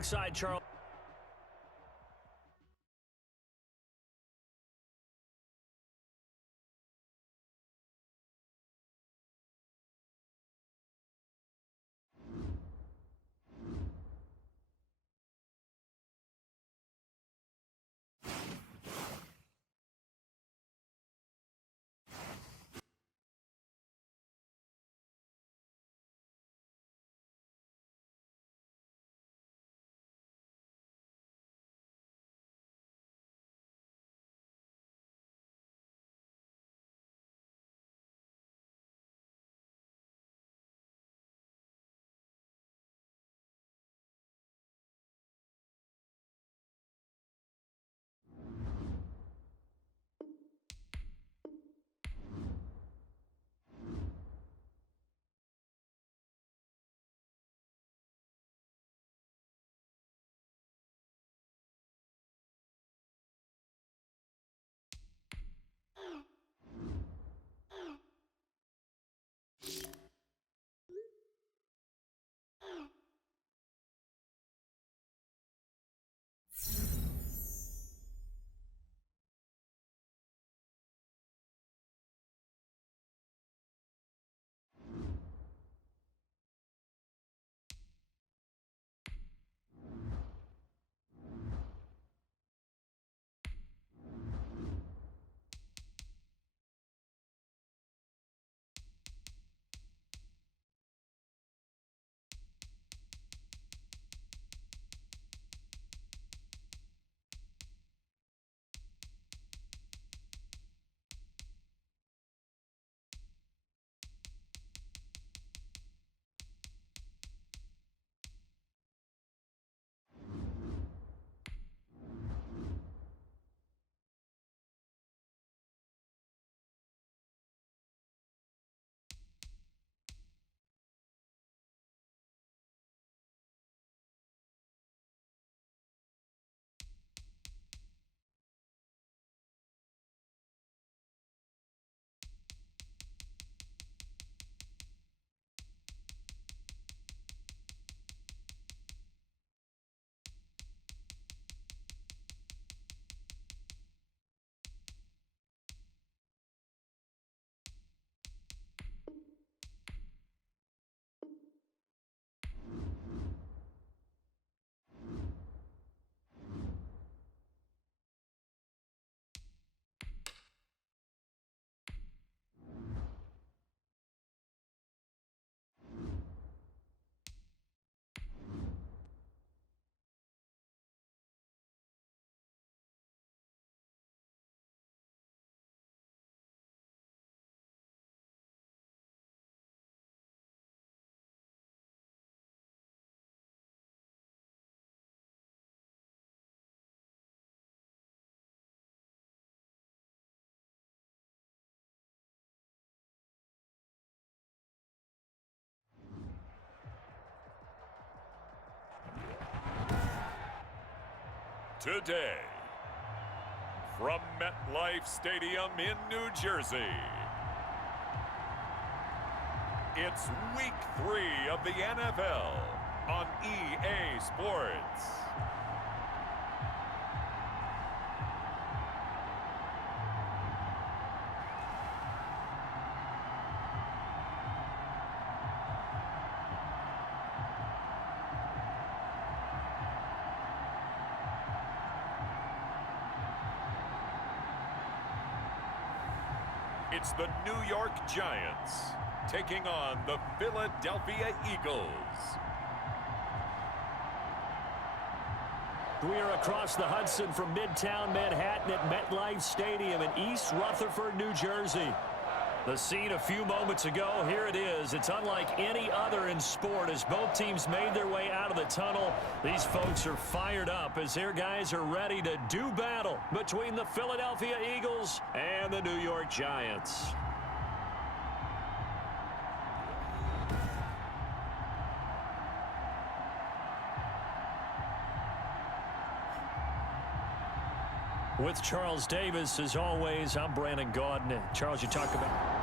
alongside Charles. Today, from MetLife Stadium in New Jersey, it's Week 3 of the NFL on EA Sports. It's the New York Giants taking on the Philadelphia Eagles. We are across the Hudson from Midtown Manhattan at MetLife Stadium in East Rutherford, New Jersey. The scene a few moments ago, here it is. It's unlike any other in sport as both teams made their way out of the tunnel. These folks are fired up as their guys are ready to do battle between the Philadelphia Eagles and the New York Giants. With Charles Davis, as always, I'm Brandon Gaudin. Charles, you talk about...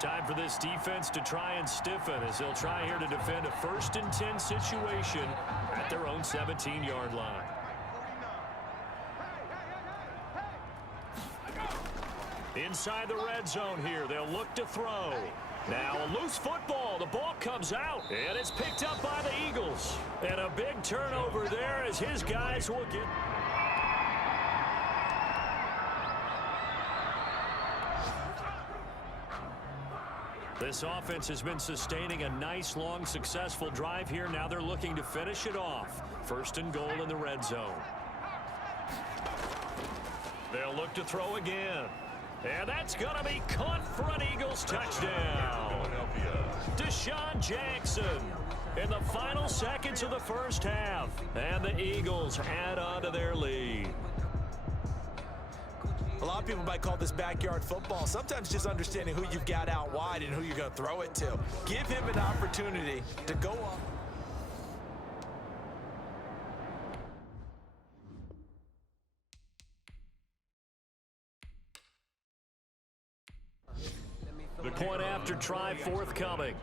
Time for this defense to try and stiffen as they'll try here to defend a 1st and 10 situation at their own 17-yard line. Inside the red zone here, they'll look to throw. Now a loose football. The ball comes out, and it's picked up by the Eagles. And a big turnover there as his guys will get... This offense has been sustaining a nice, long, successful drive here. Now they're looking to finish it off. 1st and goal in the red zone. They'll look to throw again. And that's going to be caught for an Eagles touchdown. Deshaun Jackson in the final seconds of the first half. And the Eagles add on to their lead. A lot of people might call this backyard football. Sometimes just understanding who you've got out wide and who you're going to throw it to. Give him an opportunity to go up. The point after try forthcoming.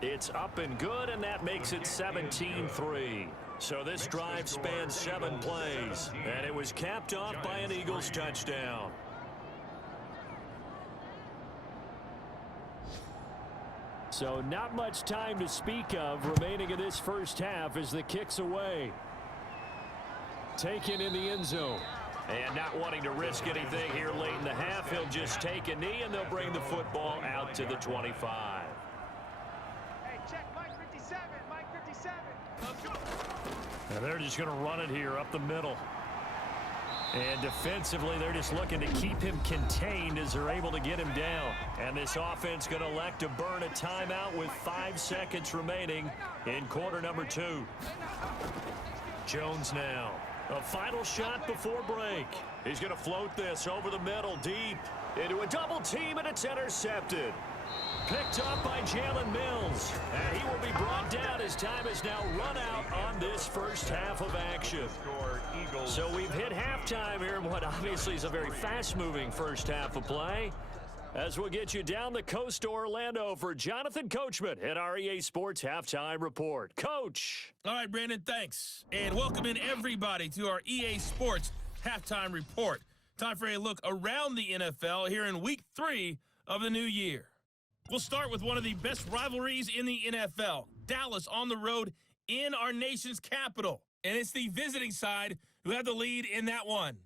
It's up and good, and that makes it 17-3. So this drive spans 7 plays, and it was capped off by an Eagles touchdown. So not much time to speak of remaining in this first half as the kick's away. Taken in the end zone. And not wanting to risk anything here late in the half, he'll just take a knee, and they'll bring the football out to the 25. Hey, check Mike 57, Mike 57. Let's go. And they're just going to run it here up the middle. And defensively, they're just looking to keep him contained as they're able to get him down. And this offense going to elect to burn a timeout with 5 seconds remaining in quarter number 2. Jones now. A final shot before break. He's going to float this over the middle deep into a double team, and it's intercepted. Picked up by Jalen Mills. And he will be brought down as time is now run out on this first half of action. So we've hit halftime here in what obviously is a very fast-moving first half of play. As we'll get you down the coast to Orlando for Jonathan Coachman at our EA Sports Halftime Report. Coach. All right, Brandon, thanks. And welcome in everybody to our EA Sports Halftime Report. Time for a look around the NFL here in Week 3 of the new year. We'll start with one of the best rivalries in the NFL. Dallas on the road in our nation's capital. And it's the visiting side who have the lead in that one.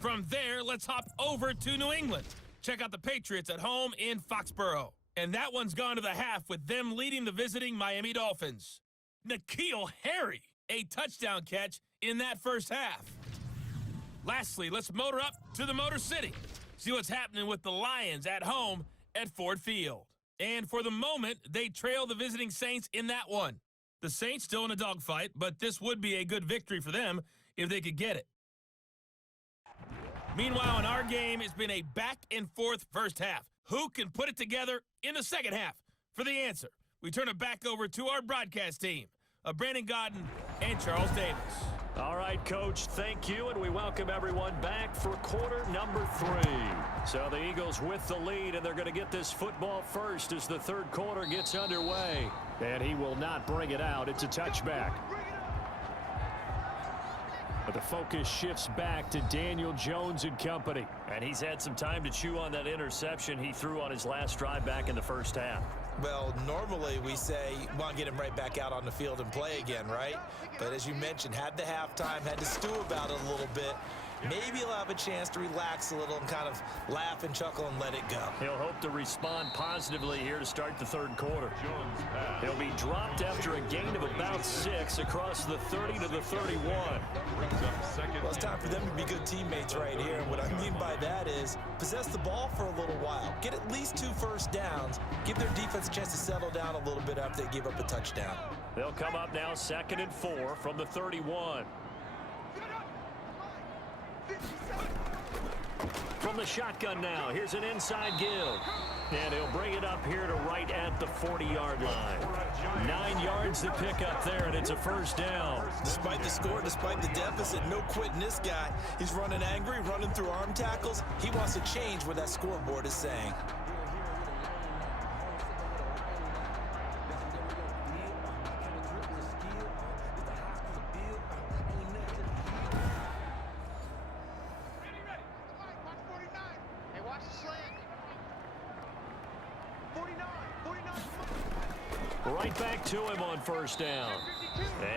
From there, let's hop over to New England. Check out the Patriots at home in Foxborough. And that one's gone to the half with them leading the visiting Miami Dolphins. N'Keal Harry, a touchdown catch in that first half. Lastly, let's motor up to the Motor City. See what's happening with the Lions at home at Ford Field. And for the moment, they trail the visiting Saints in that one. The Saints still in a dogfight, but this would be a good victory for them if they could get it. Meanwhile, in our game, it's been a back-and-forth first half. Who can put it together in the second half? For the answer, we turn it back over to our broadcast team of Brandon Godden and Charles Davis. All right, Coach, thank you, and we welcome everyone back for quarter number 3. So the Eagles with the lead, and they're going to get this football first as the third quarter gets underway. And he will not bring it out. It's a touchback. But the focus shifts back to Daniel Jones and company. And he's had some time to chew on that interception he threw on his last drive back in the first half. Well, normally we say, want to get him right back out on the field and play again, right? But as you mentioned, had the halftime, had to stew about it a little bit. Maybe he'll have a chance to relax a little and kind of laugh and chuckle and let it go. He'll hope to respond positively here to start the third quarter. He'll be dropped after a gain of about 6 across the 30 to the 31. Well, it's time for them to be good teammates right here. And what I mean by that is possess the ball for a little while. Get at least 2 first downs. Give their defense a chance to settle down a little bit after they give up a touchdown. They'll come up now 2nd and 4 from the 31. From the shotgun now, here's an inside give. And he'll bring it up here to right at the the 40-yard line. 9 yards to pick up there, and it's a first down. Despite the score, despite the deficit, no quitting this guy. He's running angry, running through arm tackles. He wants to change what that scoreboard is saying. Right back to him on first down.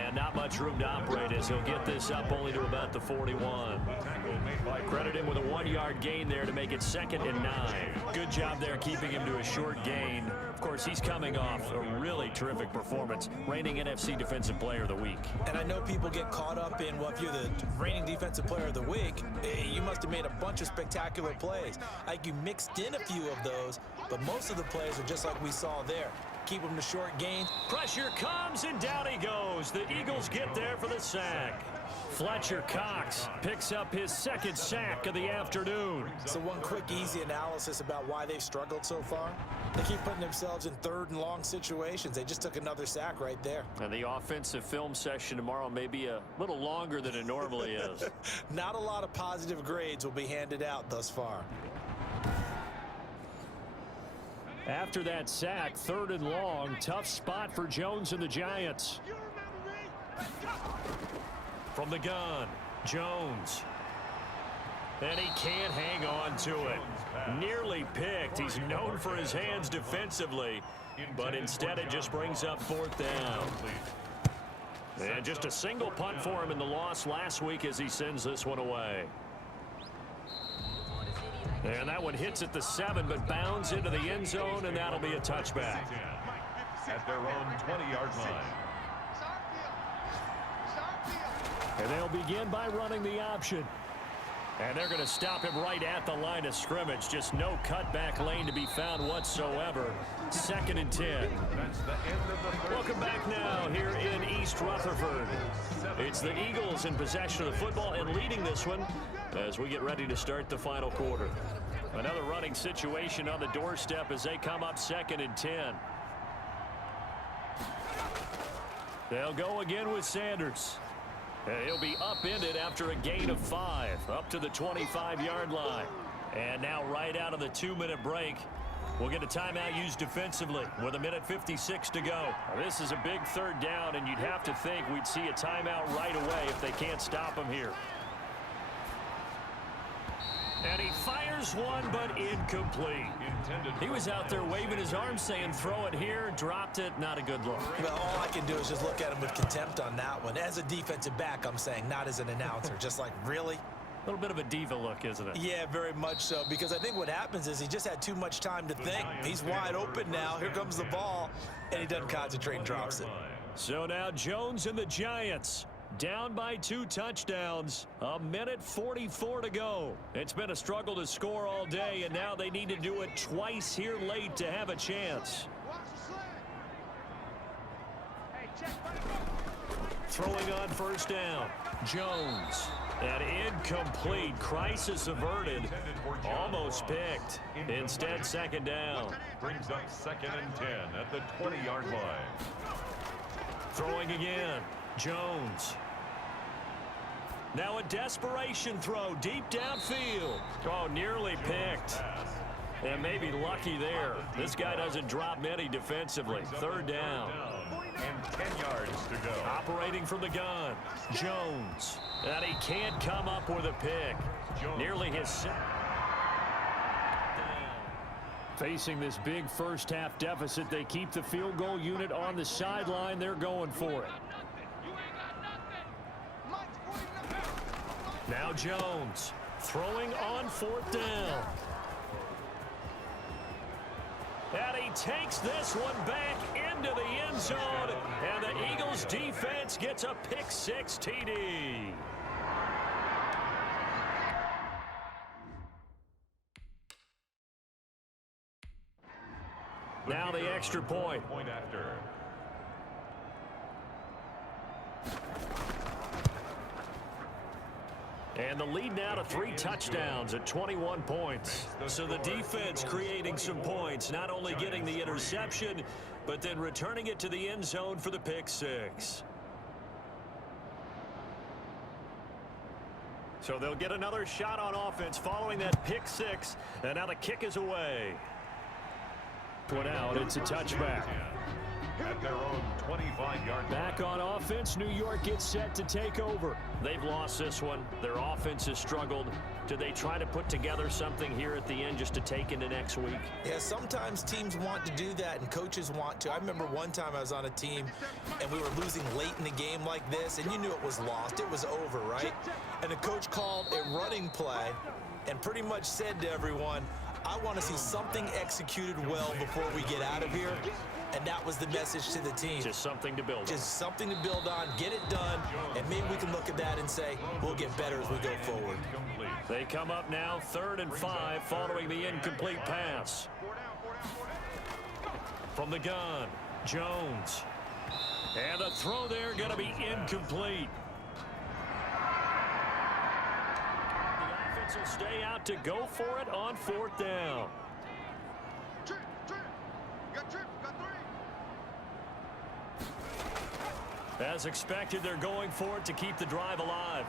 And not much room to operate as he'll get this up only to about the 41. Credit him with a 1-yard gain there to make it 2nd and 9. Good job there keeping him to a short gain. Of course, he's coming off a really terrific performance, reigning NFC Defensive Player of the Week. And I know people get caught up in, well, if you're the reigning Defensive Player of the Week, you must have made a bunch of spectacular plays. Like you mixed in a few of those, but most of the plays are just like we saw there. Keep him to short gains. Pressure comes, and down he goes. The Eagles get there for the sack. Fletcher Cox picks up his 2nd sack of the afternoon. So one quick, easy analysis about why they've struggled so far. They keep putting themselves in 3rd and long situations. They just took another sack right there. And the offensive film session tomorrow may be a little longer than it normally is. Not a lot of positive grades will be handed out thus far. After that sack, 3rd and long, tough spot for Jones and the Giants. From the gun, Jones. And he can't hang on to it. Nearly picked. He's known for his hands defensively, but instead it just brings up 4th down. And just a single punt for him in the loss last week as he sends this one away. And that one hits at the 7, but bounds into the end zone, and that'll be a touchback. At their own 20-yard line. And they'll begin by running the option. And they're going to stop him right at the line of scrimmage. Just no cutback lane to be found whatsoever. 2nd and 10. Welcome back now here in East Rutherford. It's the Eagles in possession of the football and leading this one as we get ready to start the final quarter. Another running situation on the doorstep as they come up 2nd and 10. They'll go again with Sanders. He'll be upended after a gain of 5, up to the 25-yard line. And now right out of the 2-minute break, we'll get a timeout used defensively with 1:56 to go. Now, this is a big 3rd down, and you'd have to think we'd see a timeout right away if they can't stop him here. And he fires one, but incomplete. He was out there waving his arms saying, throw it here, dropped it, not a good look. Well, all I can do is just look at him with contempt on that one. As a defensive back, I'm saying, not as an announcer. Just like, really? A little bit of a diva look, isn't it? Yeah, very much so, because I think what happens is he just had too much time to think. He's wide open now. Here comes the ball, and he doesn't concentrate and drops it. So now Jones and the Giants down by 2 touchdowns. 1:44 to go. It's been a struggle to score all day, and now they need to do it twice here late to have a chance. Throwing on first down. Jones. And incomplete. Crisis averted. Almost picked. Instead, 2nd down. Brings up 2nd and 10 at the 20-yard line. Throwing again. Jones. Now a desperation throw deep downfield. Oh, nearly picked. And maybe lucky there. This guy doesn't drop many defensively. 3rd down. And 10 yards to go. Operating from the gun. Jones. And he can't come up with a pick. Nearly his second. Facing this big first half deficit, they keep the field goal unit on the sideline. They're going for it. Now Jones throwing on 4th down. And he takes this one back into the end zone. And the Eagles defense gets a pick-6 TD. Now the extra point. Point after. And the lead now to 3 touchdowns at 21 points. So the defense creating some points, not only getting the interception, but then returning it to the end zone for the pick 6. So they'll get another shot on offense following that pick 6. And now the kick is away. Put out, it's a touchback. At their own 25-yard Back on offense, New York gets set to take over. They've lost this one. Their offense has struggled. Do they try to put together something here at the end just to take into next week? Yeah, sometimes teams want to do that and coaches want to. I remember one time I was on a team and we were losing late in the game like this, and you knew it was lost. It was over, right? And the coach called a running play and pretty much said to everyone, I want to see something executed well before we get out of here. And that was the message to the team. Just something to build on. Just something to build on, get it done, and maybe we can look at that and say, we'll get better as we go forward. They come up now 3rd and 5 following the incomplete pass. From the gun, Jones. And the throw there going to be incomplete. The offense will stay out to go for it on 4th down. As expected, they're going for it to keep the drive alive.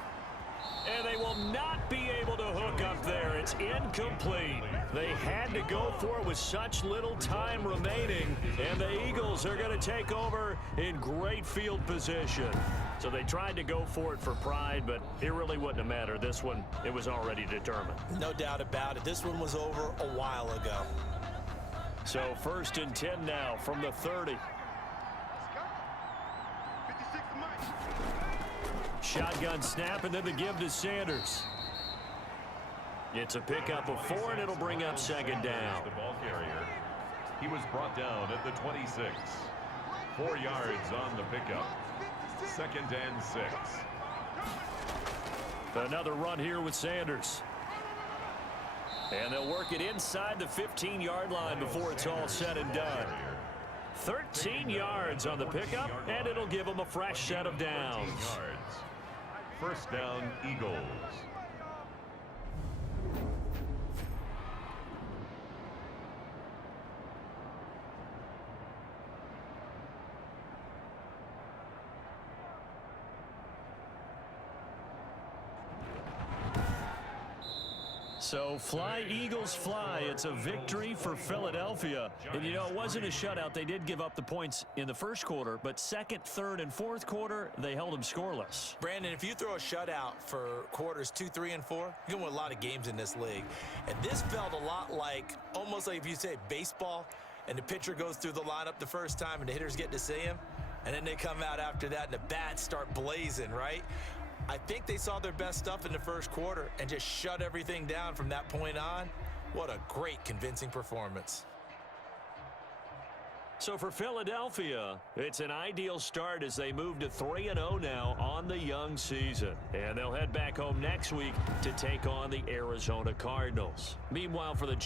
And they will not be able to hook up there. It's incomplete. They had to go for it with such little time remaining. And the Eagles are going to take over in great field position. So they tried to go for it for pride, but it really wouldn't have mattered. This one, it was already determined. No doubt about it. This one was over a while ago. So 1st and 10 now from the 30. Shotgun snap, and then the give to Sanders. It's a pickup of 4, and it'll bring up 2nd down. The ball carrier. He was brought down at the 26. 4 yards on the pickup. 2nd and 6. Another run here with Sanders. And they'll work it inside the 15-yard line before it's all said and done. 13 yards on the pickup, and it'll give them a fresh set of downs. 1st down, Eagles. So fly, Eagles, fly. It's a victory for Philadelphia. And, you know, it wasn't a shutout. They did give up the points in the first quarter, but 2nd, 3rd, and 4th quarter, they held them scoreless. Brandon, if you throw a shutout for quarters 2, 3, and 4, you're going to win a lot of games in this league. And this felt a lot like, almost like if you say baseball, and the pitcher goes through the lineup the first time and the hitters get to see him, and then they come out after that and the bats start blazing, right? I think they saw their best stuff in the first quarter and just shut everything down from that point on. What a great, convincing performance. So for Philadelphia, it's an ideal start as they move to 3-0 now on the young season. And they'll head back home next week to take on the Arizona Cardinals. Meanwhile, for the